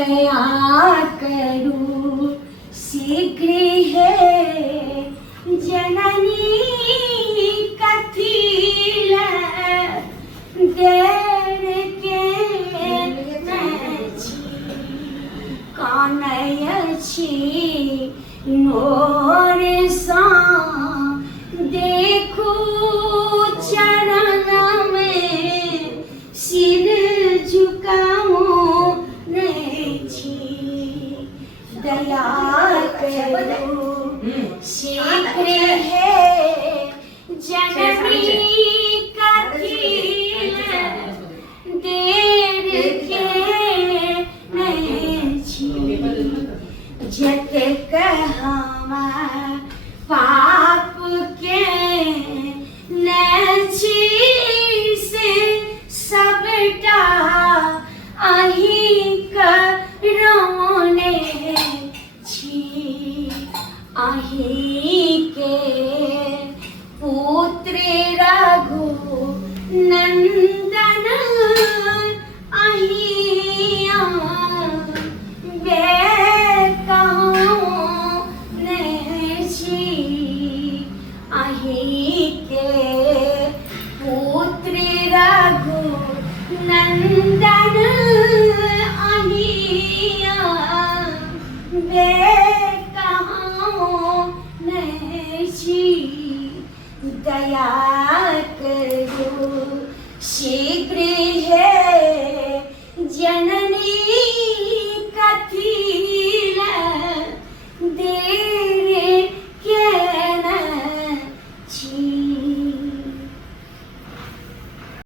दया करू शीघ्र है जननी कथिल देर के कानय छी नोर सा देखू चरण में सिर झुकाऊं दया करो शीघ्र है जननी कथिल देर के नहीं छी जत कहवा पाप के नछी से सबटा अही करोने छी अही के पुत्र रघु नंदन अहिया अही के पुत्र रघु नंदन अहिया दया करो शीघ्र है जननी